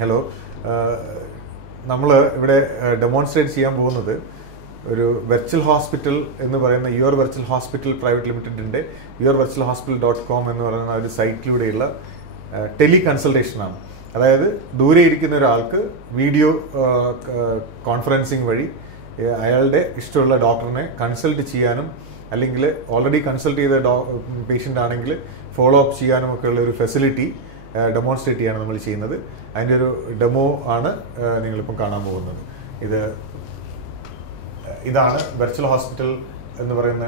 Hello, നമ്മൾ ഇവിടെ demonstrate ചെയ്യാൻ പോകുന്നത് ഒരു വെർച്വൽ ഹോസ്പിറ്റൽ എന്ന് പറയുന്ന യുവർ വെർച്വൽ ഹോസ്പിറ്റൽ പ്രൈവറ്റ് ലിമിറ്റഡിൻ്റെ yourvirtualhospital.com എന്ന് പറയുന്ന ഒരു സൈറ്റിലൂടെയുള്ള ടെലി കൺസൾട്ടേഷനാണ്. അതായത് ദൂരെ ഇരിക്കുന്ന ഒരാൾക്ക് വീഡിയോ കോൺഫറൻസിങ് വഴി അയാളുടെ ഇഷ്ടമുള്ള ഡോക്ടറിനെ കൺസൾട്ട് ചെയ്യാനും അല്ലെങ്കിൽ ഓൾറെഡി കൺസൾട്ട് ചെയ്ത പേഷ്യൻ്റ് ആണെങ്കിൽ ഫോളോ അപ്പ് ചെയ്യാനും ഒക്കെ ഉള്ള ഒരു ഫെസിലിറ്റി ഡെമോൺസ്ട്രേറ്റ് ചെയ്യാണ് നമ്മൾ ചെയ്യുന്നത്. അതിൻ്റെ ഒരു ഡെമോ ആണ് നിങ്ങളിപ്പം കാണാൻ പോകുന്നത്. ഇതാണ് വെർച്വൽ ഹോസ്പിറ്റൽ എന്ന് പറയുന്ന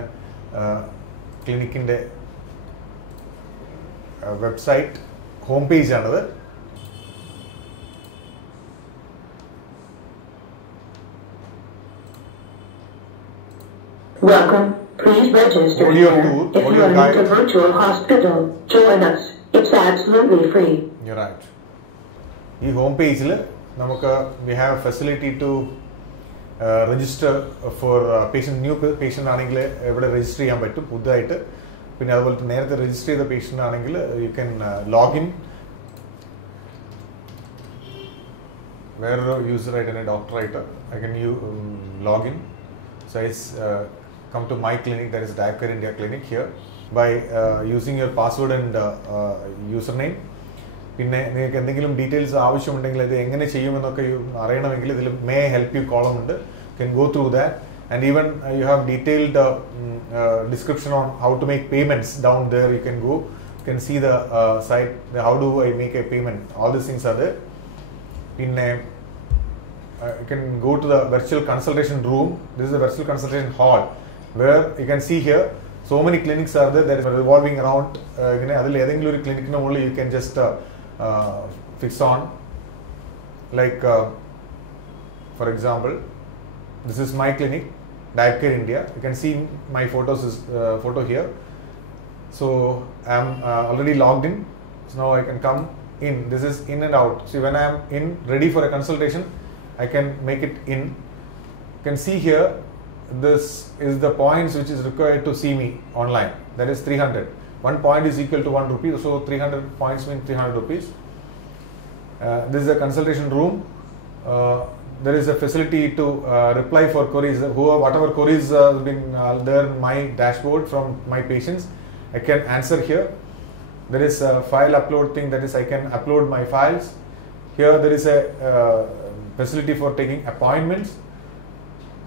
ക്ലിനിക്കിൻ്റെ വെബ്സൈറ്റ് ഹോം പേജാണിത്. Welcome. Please register here. If you are new to virtual hospital, join us. It's absolutely free. You're right. ഈ ഹോം പേജിൽ നമുക്ക് we have facility to register for new patient ആണെങ്കിൽ ഇവിടെ register ചെയ്യാൻ പറ്റും പുതുതായിട്ട്. പിന്നെ അതുപോലെ നേരത്തെ രജിസ്റ്റർ ചെയ്ത പേഷ്യൻ്റ് ആണെങ്കിൽ യു ക്യാൻ ലോഗിൻ വേറൊരു യൂസറായിട്ട് തന്നെ ഡോക്ടറായിട്ട് I can log in. So it's come to my clinic, that is Diapcare India clinic here, by using your password and username. പിന്നെ നിങ്ങൾക്ക് എന്തെങ്കിലും ഡീറ്റെയിൽസ് ആവശ്യമുണ്ടെങ്കിൽ ഇത് എങ്ങനെ ചെയ്യുമെന്നൊക്കെ അറിയണമെങ്കിൽ ഇതിൽ മേ ഹെൽപ്പ് യു കോളം ഉണ്ട്. Can go through that, and even you have detailed description on how to make payments down there. You can go, you can see the site, how do I make a payment, all these things are there. Pinne you can go to the virtual consultation room. This is the virtual consultation hall where you can see here so many clinics are there that are revolving around. Adil edengilum oru clinic nu only you can just fix on, like for example, this is my clinic, Diapcare India. You can see my photo here. So I am already logged in. So now I can come in. This is in and out. See, when I am in ready for a consultation, I can make it in. You can see here, this is the points which is required to see me online. That is 300. 1 point is equal to 1 rupee. So 300 points means 300 rupees. This is a consultation room. There is a facility to reply for queries. Whatever queries have been there in my dashboard from my patients, I can answer here. There is a file upload thing, that is I can upload my files. Here there is a facility for taking appointments.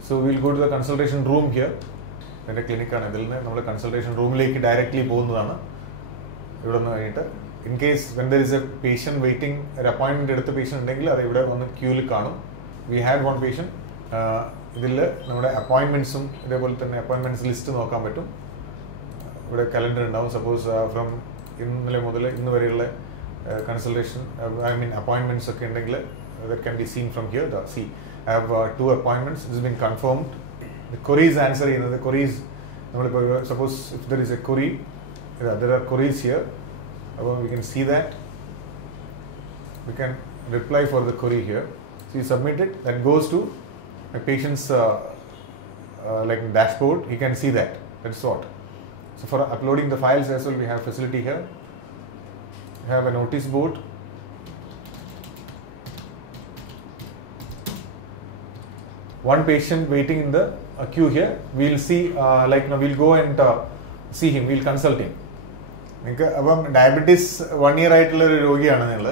So we'll go to the consultation room here. എൻ്റെ ക്ലിനിക്കാണ്. ഇതിൽ നിന്ന് നമ്മൾ consultation റൂമിലേക്ക് directly പോകുന്നതാണ്. ഇവിടെ നിന്ന് കഴിഞ്ഞിട്ട് in case when there is A patient waiting, ഒരു അപ്പോയിൻമെൻറ്റ് എടുത്ത പേഷ്യൻ്റ് ഉണ്ടെങ്കിൽ അത് ഇവിടെ വന്ന് ക്യൂവിൽ കാണും. We had one patient. ഇതിൽ നമ്മുടെ അപ്പോയിൻമെൻറ്റ്സും ഇതേപോലെ തന്നെ അപ്പോയിൻമെൻറ്റ്സ് ലിസ്റ്റ് നോക്കാൻ പറ്റും. ഇവിടെ കലണ്ടർ ഉണ്ടാവും. സപ്പോസ് ഫ്രം ഇന്നലെ മുതൽ ഇന്ന് വരെയുള്ള കൺസൾട്ടേഷൻ appointments ഒക്കെ ഉണ്ടെങ്കിൽ that can be seen from here. See, I have 2 appointments. This has been confirmed. The queries answer the queries. Suppose if there is a query, there are queries here. We can see that. We can reply for the query here. So you submit it. That goes to a patient's like dashboard. He can see that. That's what. So for uploading the files as well, we have facility here. We have a notice board. One patient waiting in the queue here. We'll see, we'll go and see him. We'll consult him. നിങ്ങൾക്ക് അപ്പം diabetes 1 year ആയിട്ടുള്ള ഒരു രോഗിയാണ് നിങ്ങൾ.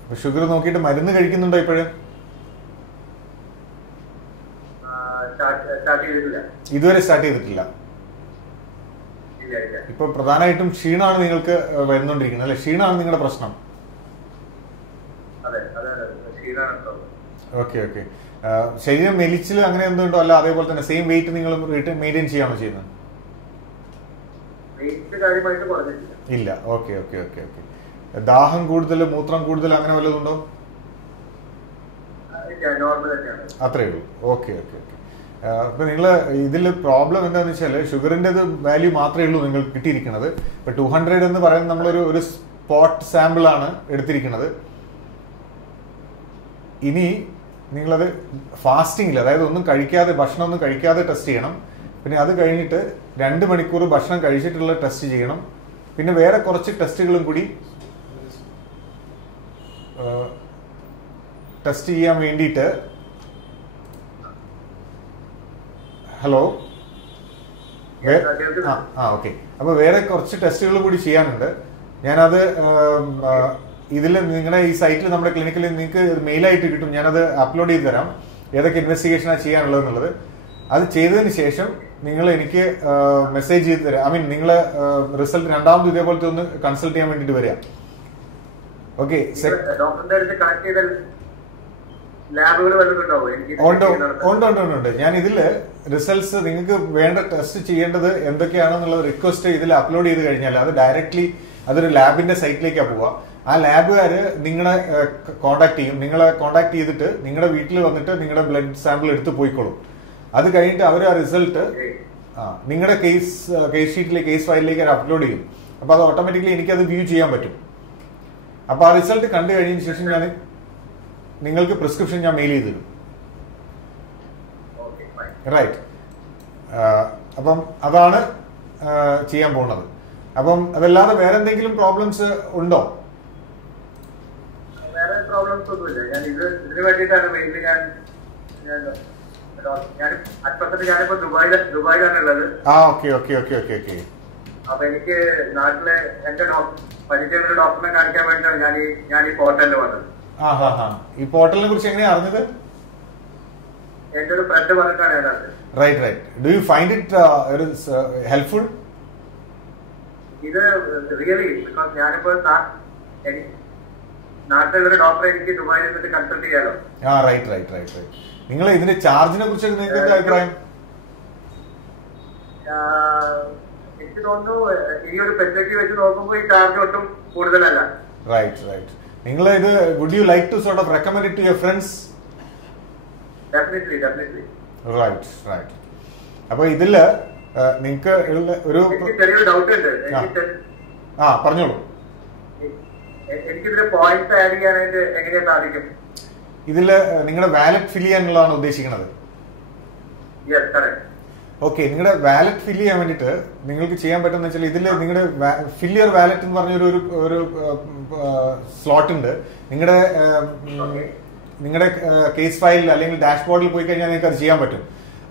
അപ്പോൾ sugar നോക്കിയിട്ട് മരുന്ന് കഴിക്കുന്നുണ്ടോ ഇപ്പോഴും? ഇതുവരെ സ്റ്റാർട്ട് ചെയ്തിട്ടില്ല. ഇപ്പൊ പ്രധാനമായിട്ടും ക്ഷീണമാണ് നിങ്ങൾക്ക് വരുന്നോണ്ടിരിക്കുന്നത് അല്ലെ? ക്ഷീണമാണ് നിങ്ങളുടെ പ്രശ്നം. Okay okay. ശരീരം മെലിച്ചിൽ അങ്ങനെ എന്തുകൊണ്ടോ അല്ല അതേപോലെ തന്നെ സെയിം വെയിറ്റ് നിങ്ങൾ മെയിൻറ്റെയിൻ ചെയ്യാണോ ചെയ്യുന്നത്? ഇല്ല. Okay okay okay okay. ദാഹം കൂടുതൽ, മൂത്രം കൂടുതൽ അങ്ങനെ വല്ലതുണ്ടോ? അത്രേ ഉള്ളൂ. Okay okay okay. ഇപ്പൊ നിങ്ങൾ ഇതിൽ പ്രോബ്ലം എന്താണെന്ന് വെച്ചാൽ ഷുഗറിൻ്റെ വാല്യൂ മാത്രമേ ഉള്ളൂ നിങ്ങൾക്ക് കിട്ടിയിരിക്കുന്നത്. ഇപ്പൊ 200 എന്ന് പറയുന്നത് നമ്മളൊരു സ്പോട്ട് സാമ്പിൾ ആണ് എടുത്തിരിക്കുന്നത്. ഇനി നിങ്ങളത് ഫാസ്റ്റിംഗിൽ, അതായത് ഒന്നും കഴിക്കാതെ, ഭക്ഷണം ഒന്നും കഴിക്കാതെ ടെസ്റ്റ് ചെയ്യണം. പിന്നെ അത് കഴിഞ്ഞിട്ട് 2 മണിക്കൂർ ഭക്ഷണം കഴിച്ചിട്ടുള്ള ടെസ്റ്റ് ചെയ്യണം. പിന്നെ വേറെ കുറച്ച് ടെസ്റ്റുകളും കൂടി ടെസ്റ്റ് ചെയ്യാൻ വേണ്ടിയിട്ട് ഹലോ ഓക്കെ. അപ്പോൾ വേറെ കുറച്ച് ടെസ്റ്റുകൾ കൂടി ചെയ്യാനുണ്ട്. ഞാനത് ഇതിൽ നിങ്ങളുടെ ഈ സൈറ്റിൽ നമ്മുടെ ക്ലിനിക്കിൽ നിങ്ങൾക്ക് മെയിലായിട്ട് കിട്ടും. ഞാനത് അപ്ലോഡ് ചെയ്ത് തരാം ഏതൊക്കെ ഇൻവെസ്റ്റിഗേഷനാണ് ചെയ്യാനുള്ളത് എന്നുള്ളത്. അത് ചെയ്തതിന് ശേഷം നിങ്ങൾ എനിക്ക് മെസ്സേജ് ചെയ്ത് തരാം. ഐ മീൻ നിങ്ങൾ റിസൾട്ട് രണ്ടാമത് ഇതേപോലത്തെ ഒന്ന് കൺസൾട്ട് ചെയ്യാൻ വേണ്ടിയിട്ട് വരിക. ഓക്കെ. ഉണ്ട്. ഞാൻ ഇതില് റിസൾട്ട്സ് നിങ്ങൾക്ക് വേണ്ട ടെസ്റ്റ് ചെയ്യേണ്ടത് എന്തൊക്കെയാണെന്നുള്ളത് റിക്വസ്റ്റ് ഇതിൽ അപ്ലോഡ് ചെയ്ത് കഴിഞ്ഞാൽ അത് ഡയറക്ട്ലി അതൊരു ലാബിന്റെ സൈറ്റിലേക്കാണ് പോവുക. ആ ലാബുകാര് നിങ്ങളെ കോൺടാക്ട് ചെയ്യും. നിങ്ങളെ കോൺടാക്ട് ചെയ്തിട്ട് നിങ്ങളുടെ വീട്ടിൽ വന്നിട്ട് നിങ്ങളുടെ ബ്ലഡ് സാമ്പിൾ എടുത്ത് പോയിക്കോളും. അത് കഴിഞ്ഞിട്ട് അവർ ആ റിസൾട്ട് നിങ്ങളുടെ കേസ് ഷീറ്റിലേക്ക് കേസ് ഫയലിലേക്ക് അപ്ലോഡ് ചെയ്യും. അപ്പൊ അത് ഓട്ടോമാറ്റിക്കലി എനിക്കത് വ്യൂ ചെയ്യാൻ പറ്റും. അപ്പൊ ആ റിസൾട്ട് കണ്ടു കഴിഞ്ഞതിന് ശേഷം ഞാൻ നിങ്ങൾക്ക് പ്രിസ്ക്രിപ്ഷൻ ഞാൻ മെയിൽ ചെയ്ത് തരും. റൈറ്റ്. അപ്പം അതാണ് ചെയ്യാൻ പോകുന്നത്. അപ്പം അതല്ലാതെ വേറെ എന്തെങ്കിലും പ്രോബ്ലംസ് ഉണ്ടോ? വേറെ പ്രോബ്ലംസ് ഒന്നുമില്ല. ഞാൻ ഇതിന് വേണ്ടിയിട്ടാണ് മെയിൻലി ഞാനിപ്പോ ദുബായിലാണുള്ളത്. അപ്പൊ എനിക്ക് നാട്ടിലെ എന്റെ പരിചയമുള്ള ഡോക്ടറിനെ കാണിക്കാൻ വേണ്ടിയാണ് ഞാൻ ഈ പോർട്ടലിൽ വന്നത്. ഈ പോർട്ടലിനെ കുറിച്ച് എങ്ങനെയാ അറിഞ്ഞത്? എന്റെ ഒരു ഫ്രണ്ട് പറഞ്ഞിട്ടാണ് ഞാൻ അറിഞ്ഞത്. Right. Do you find it helpful? ഇത് റിയലി ബിക്കോസ് ഞാനിപ്പോ നാട്ടിലുള്ള ഡോക്ടറെ എനിക്ക് ദുബായിൽ നിന്നിട്ട് കൺസൾട്ട് ചെയ്യാലോ. റൈറ്റ്. നിങ്ങൾ ഇതിന്റെ ചാർജിനെ കുറിച്ച് നിങ്ങൾക്ക് അഭിപ്രായം? എനിക്ക് തോന്നുന്നു ഈ ഒരു ഫെസിലിറ്റി വെച്ച് നോക്കുമ്പോൾ ഈ ചാർജ് ഒട്ടും കൂടുതലല്ല. റൈറ്റ്. നിങ്ങൾ ഇത് would you like to sort of recommend it to your friends? Definitely. Right. അപ്പൊ ഇതില് നിങ്ങൾക്ക് ഒരു ചെറിയൊരു ഡൗട്ട് ഉണ്ട്. പറഞ്ഞോളൂ. എനിക്കിതില് പോയിന്റ്സ് ആഡ് ചെയ്യാനായിട്ട് എങ്ങനെയാ സാധിക്കും? ഇതില് നിങ്ങളുടെ വാലറ്റ് ഫിൽ ചെയ്യാനുള്ളതാണ് ഉദ്ദേശിക്കുന്നത്? ഓക്കെ. നിങ്ങളുടെ വാലറ്റ് ഫിൽ ചെയ്യാൻ വേണ്ടിയിട്ട് നിങ്ങൾക്ക് ചെയ്യാൻ പറ്റുന്ന വെച്ചാൽ ഇതിൽ നിങ്ങളുടെ ഫിൽ യുവർ വാലറ്റ് എന്ന് പറഞ്ഞൊരു ഒരു സ്ലോട്ട് ഉണ്ട്. നിങ്ങളുടെ കേസ് ഫയലിൽ അല്ലെങ്കിൽ ഡാഷ്ബോർഡിൽ പോയി കഴിഞ്ഞാൽ നിങ്ങൾക്ക് അത് ചെയ്യാൻ പറ്റും.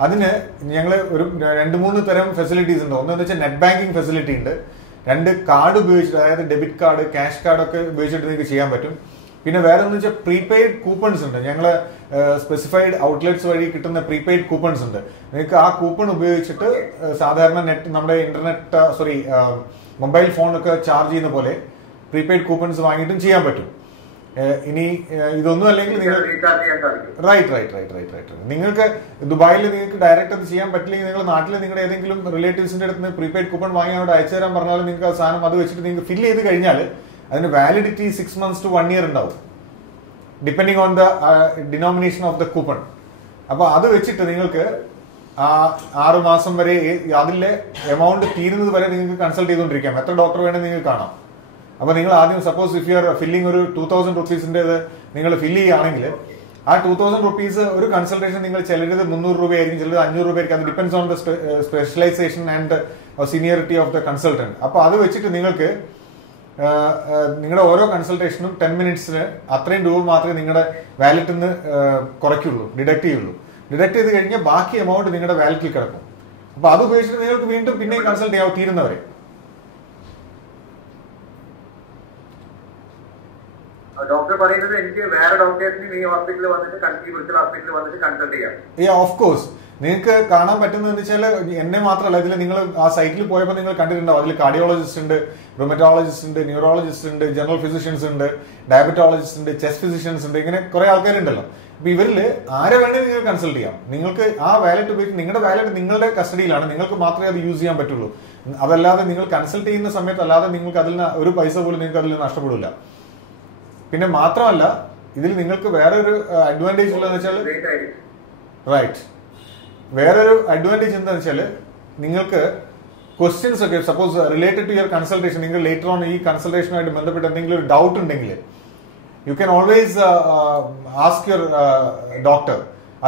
അതിന് ഞങ്ങൾ ഒരു 2-3 തരം ഫെസിലിറ്റീസ് ഉണ്ട്. ഒന്നെന്ന് വെച്ചാൽ നെറ്റ് ബാങ്കിങ് ഫെസിലിറ്റി ഉണ്ട്. 2 കാർഡ് ഉപയോഗിച്ചിട്ട്, അതായത് ഡെബിറ്റ് കാർഡ്, ക്യാഷ് കാർഡ് ഒക്കെ ഉപയോഗിച്ചിട്ട് നിങ്ങൾക്ക് ചെയ്യാൻ പറ്റും. പിന്നെ വേറെ എന്ന് വെച്ചാൽ പ്രീപെയ്ഡ് കൂപ്പൺസ് ഉണ്ട്. ഞങ്ങൾ സ്പെസിഫൈഡ് ഔട്ട്ലെറ്റ്സ് വഴി കിട്ടുന്ന പ്രീപെയ്ഡ് കൂപ്പൺസ് ഉണ്ട്. നിങ്ങൾക്ക് ആ കൂപ്പൺ ഉപയോഗിച്ചിട്ട് സാധാരണ നമ്മുടെ മൊബൈൽ ഫോണൊക്കെ ചാർജ് ചെയ്യുന്ന പോലെ പ്രീപെയ്ഡ് കൂപ്പൺസ് വാങ്ങിയിട്ടും ചെയ്യാൻ പറ്റും. ഇനി ഇതൊന്നും അല്ലെങ്കിൽ നിങ്ങൾ റൈറ്റ്. നിങ്ങൾക്ക് ദുബായിൽ നിങ്ങൾക്ക് ഡയറക്റ്റ് അത് ചെയ്യാൻ പറ്റില്ലെങ്കിൽ നിങ്ങൾ നാട്ടിൽ നിങ്ങളുടെ ഏതെങ്കിലും റിലേറ്റീവ്സിന്റെ അടുത്ത് നിന്ന് പ്രീപെയ്ഡ് കൂപ്പൺ വാങ്ങി അവിടെ അയച്ചു തരാൻ പറഞ്ഞാൽ നിങ്ങൾക്ക് ആ സാധനം അത് വെച്ചിട്ട് നിങ്ങൾക്ക് ഫില്ല് ചെയ്ത് കഴിഞ്ഞാൽ അതിന് വാലിഡിറ്റി 6 months to 1 year ഉണ്ടാവും, depending on the denomination of the coupon. അപ്പൊ അത് വെച്ചിട്ട് നിങ്ങൾക്ക് 6 മാസം വരെ അതിലെ എമൗണ്ട് തീരുന്നത് വരെ നിങ്ങൾക്ക് കൺസൾട്ട് ചെയ്തുകൊണ്ടിരിക്കാം. എത്ര ഡോക്ടർ വേണമെങ്കിൽ നിങ്ങൾക്ക് കാണാം. അപ്പൊ നിങ്ങൾ ആദ്യം suppose if you are filling ഒരു 2000 rupees നിങ്ങൾ ഫില്ല് ചെയ്യുകയാണെങ്കിൽ ആ 2000 rupees ഒരു കൺസൾട്ടേഷൻ നിങ്ങൾ ചിലത് 300 രൂപയായിരിക്കും, ചിലത് 500 രൂപയായിരിക്കും. അത് depends on the specialisation and seniority of the consultant. അപ്പൊ അത് വെച്ചിട്ട് നിങ്ങൾക്ക് നിങ്ങളുടെ ഓരോ കൺസൾട്ടേഷനും 10 minutes അത്രയും രൂപ മാത്രമേ നിങ്ങളുടെ വാലറ്റിൽ നിന്ന് കുറയ്ക്കുള്ളൂ, ഡിഡക്ട് ചെയ്യുള്ളൂ. ഡിഡക്ട് ചെയ്ത് കഴിഞ്ഞാൽ ബാക്കി എമൗണ്ട് നിങ്ങളുടെ വാലറ്റിൽ കിടക്കും. അപ്പൊ അത് ഉപയോഗിച്ചിട്ട് നിങ്ങൾക്ക് വീണ്ടും പിന്നെയും കൺസൾട്ട് ചെയ്യാവും തീരുന്നവരെ. ഡോക്ടർ പറയുന്നത് എനിക്ക് വേറെ ഡോക്ടേഴ്സിന് ഈ ഹോസ്പിറ്റലിൽ വന്നിട്ട് കൺസൾട്ട് ചെയ്യാം. ഓഫ് കോഴ്സ് നിങ്ങൾക്ക് കാണാൻ പറ്റുന്നത് വെച്ചാൽ എന്നെ മാത്രമല്ല, ഇതിൽ നിങ്ങൾ ആ സൈറ്റിൽ പോയപ്പോൾ നിങ്ങൾ കണ്ടിട്ടുണ്ടാവും. അതിൽ കാർഡിയോളജിസ്റ്റ് ഉണ്ട്, റൊമറ്റോളജിസ്റ്റ് ഉണ്ട്, ന്യൂറോളജിസ്റ്റ് ഉണ്ട്, ജനറൽ ഫിസിഷ്യൻസ് ഉണ്ട്, ഡയബറ്റോളജിസ്റ്റ് ഉണ്ട്, ചെസ്റ്റ് ഫിസിഷ്യൻസ് ഉണ്ട്. ഇങ്ങനെ കുറെ ആൾക്കാരുണ്ടല്ലോ. അപ്പൊ ഇവരിൽ ആരെ വേണമെങ്കിൽ നിങ്ങൾ കൺസൾട്ട് ചെയ്യാം. നിങ്ങൾക്ക് ആ വാലറ്റ് ഉപയോഗിച്ച് നിങ്ങളുടെ വാലറ്റ് നിങ്ങളുടെ കസ്റ്റഡിയിലാണ്, നിങ്ങൾക്ക് മാത്രമേ അത് യൂസ് ചെയ്യാൻ പറ്റുള്ളൂ. അതല്ലാതെ നിങ്ങൾ കൺസൾട്ട് ചെയ്യുന്ന സമയത്ത് അല്ലാതെ നിങ്ങൾക്ക് അതിൽ ഒരു പൈസ പോലും നിങ്ങൾക്ക് അതിൽ നഷ്ടപ്പെടില്ല. പിന്നെ മാത്രമല്ല ഇതിൽ നിങ്ങൾക്ക് വേറൊരു അഡ്വാൻറ്റേജ് ഉള്ളതെന്ന് വെച്ചാൽ റൈറ്റ് വേറൊരു അഡ്വാൻറ്റേജ് എന്താണെന്ന് വെച്ചാൽ നിങ്ങൾക്ക് ക്വസ്റ്റ്യൻസ് ഒക്കെ suppose related to your consultation, നിങ്ങൾ ലേറ്റർ ഓൺ ഈ കൺസൾട്ടേഷനുമായിട്ട് ബന്ധപ്പെട്ട് എന്തെങ്കിലും ഒരു ഡൗട്ട് ഉണ്ടെങ്കിൽ you can always ask your doctor.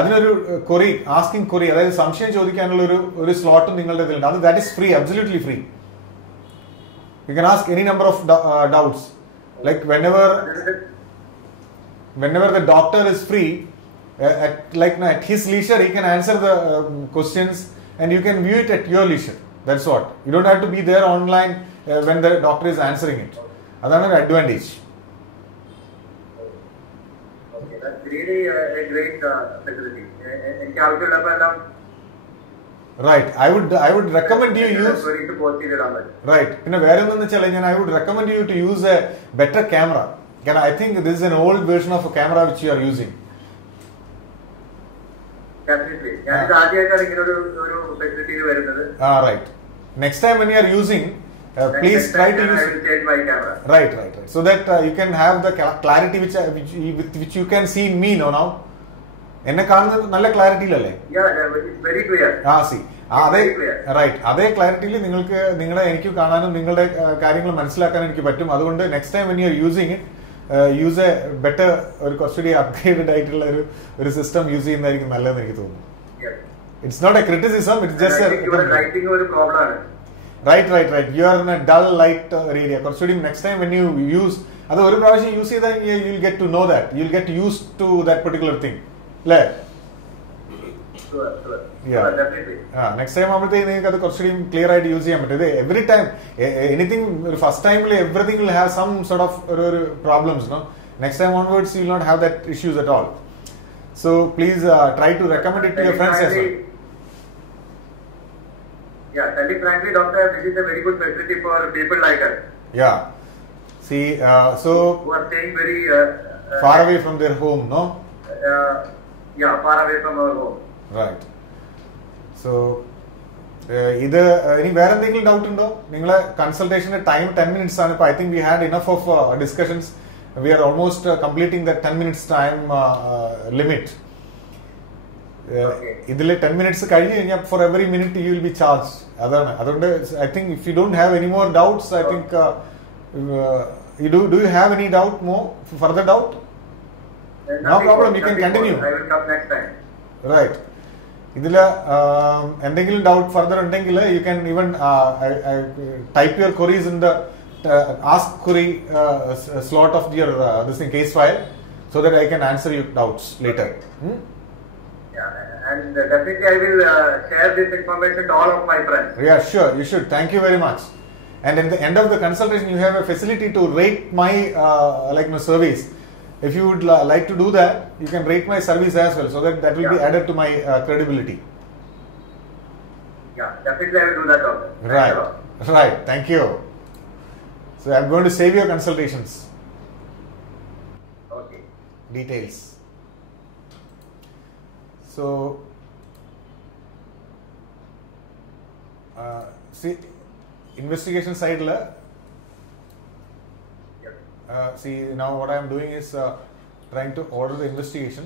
അതിനൊരു ക്വറി, ആസ്കിംഗ് ക്വറി, അതായത് സംശയം ചോദിക്കാനുള്ള ഒരു സ്ലോട്ടും നിങ്ങളുടെ ഇതിലുണ്ട്. അത് that is free, absolutely free. You can ask any number of doubts. Like whenever whenever the doctor is free, at his leisure, he can answer the questions and you can view it at your leisure. That's what. You don't have to be there online when the doctor is answering it. That's an advantage. Okay, that's really a great facility. Right. I would recommend you use. Right. I would recommend you to use a better camera. I think this is an old version of a camera which you are using. Definitely. Right. Next time when you are using, please try to use. I will change my camera. Right. So that you can have the clarity which you can see in me now. എന്നെ കാണുന്നത് നല്ല ക്ലാരിറ്റിയിലല്ലേ? Right. അതേ ക്ലാരിറ്റിയിൽ നിങ്ങൾക്ക് എനിക്ക് കാണാനും നിങ്ങളുടെ കാര്യങ്ങൾ മനസ്സിലാക്കാനും എനിക്ക് പറ്റും. അതുകൊണ്ട് next time when you are using it, use A better, ഒരു കുറച്ചുകൂടി അപ്ഗ്രേഡഡ് ആയിട്ടുള്ള ഒരു സിസ്റ്റം യൂസ് ചെയ്യുന്നതായിരിക്കും നല്ലതെന്ന് എനിക്ക് തോന്നുന്നു. It's not a criticism, it's just right. You are in a dull light area. കുറച്ചുകൂടി next time when you use അത് ഒരു പ്രാവശ്യം യൂസ് ചെയ്താൽ you will get to know that, you will get use to that particular thing. Next time ആകുമ്പോഴത്തേക്ക് നിങ്ങൾക്ക് അത് കുറച്ചുകൂടി clear ആയിട്ട് യൂസ് ചെയ്യാൻ പറ്റും. ഇത് എവറി ടൈം എനിത്തിങ് ഫസ്റ്റ് ടൈമിൽ everything will have some sort of ഒരു problems. Next time onwards you will not have that issues at all. So please try to recommend it to your friends as well. Yeah, tell me frankly, doctor, this is a very good facility for people like us. Yeah. See, so who are staying very far away from their home, no? Far away from our home. Right. So, ഇത് ഇനി വേറെ എന്തെങ്കിലും doubt ഉണ്ടോ? നിങ്ങളെ കൺസൾട്ടേഷന്റെ time 10 minutes ആണ്. I think we had enough of discussions. We are almost completing that 10 minutes time limit. ഇതിൽ 10 minutes കഴിഞ്ഞ് കഴിഞ്ഞാൽ for every minute you will be charged. അതുകൊണ്ട് I think if you don't have any more doubts, I think you do you have any doubt more, further doubt? No problem, you can continue. I will come next time. Right. ഇതിൽ എന്തെങ്കിലും doubt further ഉണ്ടെങ്കിൽ you can even type your queries in the ask query slot of your this thing case file so that I can answer your doubts later. And definitely I will share this information to all of my friends. Yeah, sure, you should. Thank you very much. And at the end of the consultation, you have a facility to rate my my service. If you would like to do that, you can rate my service as well, so that will be added to my credibility. Yeah, definitely I will do that also. Right. Thank you. So I'm going to save your consultations. Okay. Details. So, see, investigation side la. See, now what I am doing is trying to order the investigation.